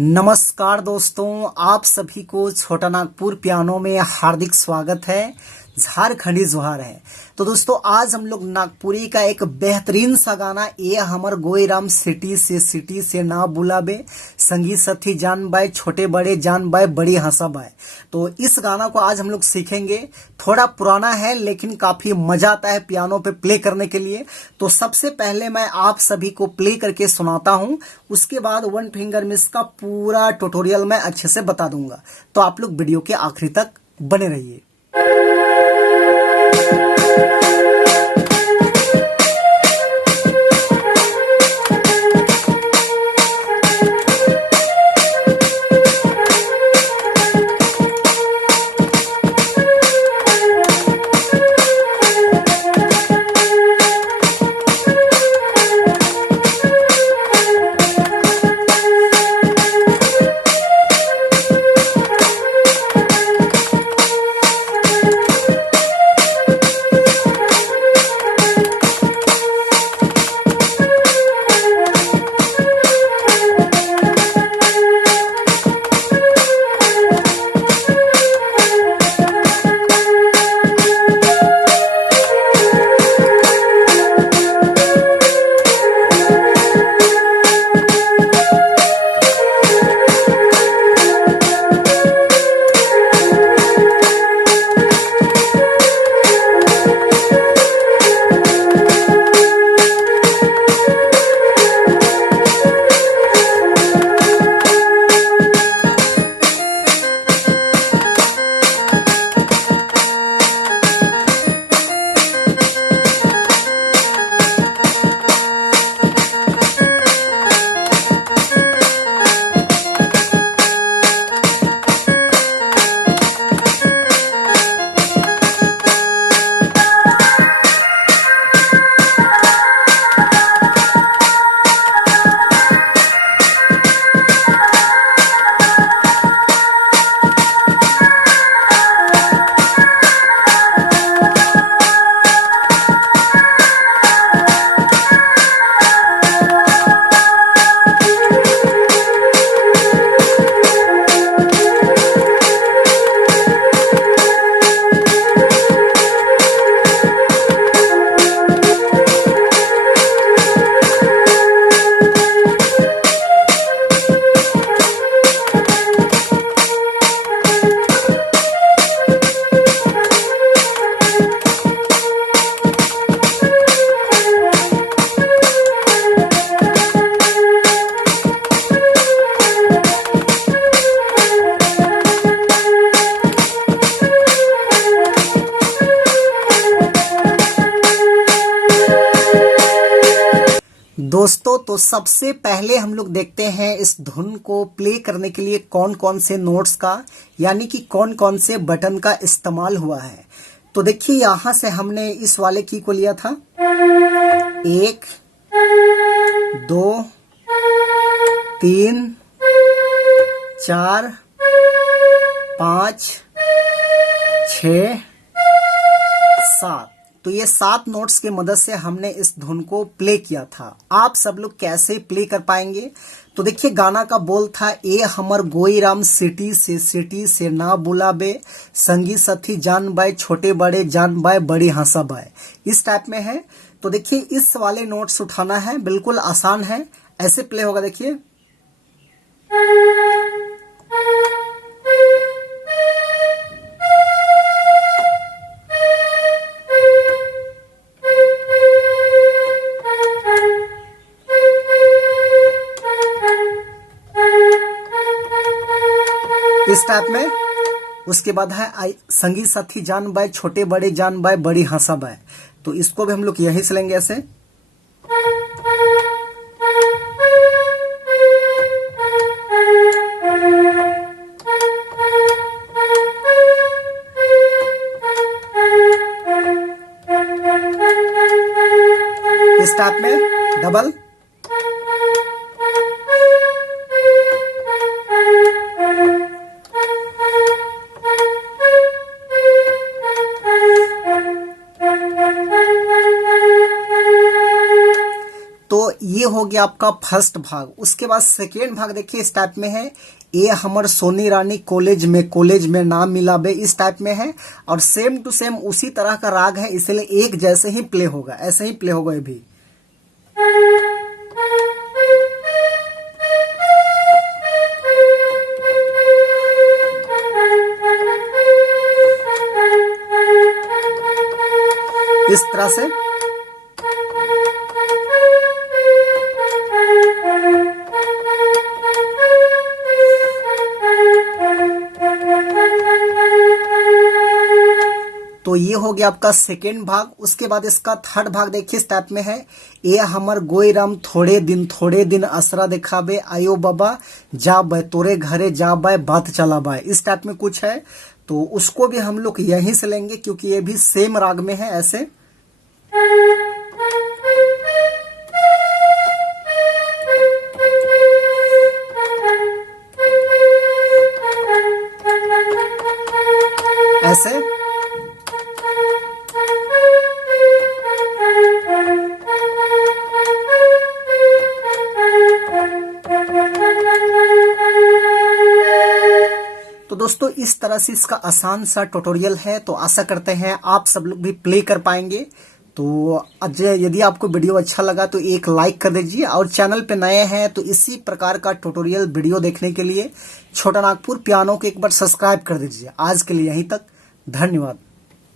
नमस्कार दोस्तों, आप सभी को छोटा नागपुर पियानो में हार्दिक स्वागत है। झारखंडी जोहार है। तो दोस्तों, आज हम लोग नागपुरी का एक बेहतरीन सा गाना ये हमर गोईराम सिटी से ना बुलाबे, संगीत साथी जान बाय, छोटे बड़े जान बाय, बड़ी हंसा बाय। तो इस गाना को आज हम लोग सीखेंगे। थोड़ा पुराना है लेकिन काफी मजा आता है पियानो पे प्ले करने के लिए। तो सबसे पहले मैं आप सभी को प्ले करके सुनाता हूं, उसके बाद वन फिंगर मिस का पूरा ट्यूटोरियल मैं अच्छे से बता दूंगा। तो आप लोग वीडियो के आखिरी तक बने रहिए। दोस्तों, तो सबसे पहले हम लोग देखते हैं इस धुन को प्ले करने के लिए कौन कौन से नोट्स का, यानी कि कौन कौन से बटन का इस्तेमाल हुआ है। तो देखिए, यहां से हमने इस वाले की को लिया था 1 2 3 4 5 6 7। तो ये 7 नोट्स की मदद से हमने इस धुन को प्ले किया था। आप सब लोग कैसे प्ले कर पाएंगे? तो देखिए, गाना का बोल था ए हमर गोईराम सिटी से ना बुलाबे, संगी साथी जान बाय, छोटे बड़े जान बाय, बड़ी हंसा बाय। इस टाइप में है। तो देखिए, इस वाले नोट्स उठाना है, बिल्कुल आसान है। ऐसे प्ले होगा, देखिए। इस टाइप में। उसके बाद है संगी साथी जान बाय, छोटे बड़े जान बाय, बड़ी हंसा बाय। तो इसको भी हम लोग यही से लेंगे, ऐसे। इस टाइप में डबल। हो गया आपका फर्स्ट भाग। उसके बाद सेकेंड भाग देखिए इस टाइप में है, ए हमर सोनी रानी कॉलेज में नाम मिलाबे, इस टाइप में है। और सेम टू सेम उसी तरह का राग है, इसलिए एक जैसे ही प्ले होगा, ऐसे ही प्ले होगा ये भी। इस तरह से तो ये हो गया आपका सेकेंड भाग। उसके बाद इसका थर्ड भाग देखिए इस टाइप में है, ए हमर गोई राम थोड़े दिन असरा दिखाबे, आयो बाबा जा बाय तोरे घरे जा बाय बात चला बाय, इस टाइप में कुछ है। तो उसको भी हम लोग यहीं से लेंगे क्योंकि ये भी सेम राग में है ऐसे। ऐसे तो दोस्तों इस तरह से इसका आसान सा ट्यूटोरियल है। तो आशा करते हैं आप सब लोग भी प्ले कर पाएंगे। तो अजय, यदि आपको वीडियो अच्छा लगा तो एक लाइक कर दीजिए, और चैनल पे नए हैं तो इसी प्रकार का ट्यूटोरियल वीडियो देखने के लिए छोटा नागपुर पियानो को एक बार सब्सक्राइब कर दीजिए। आज के लिए यहीं तक, धन्यवाद।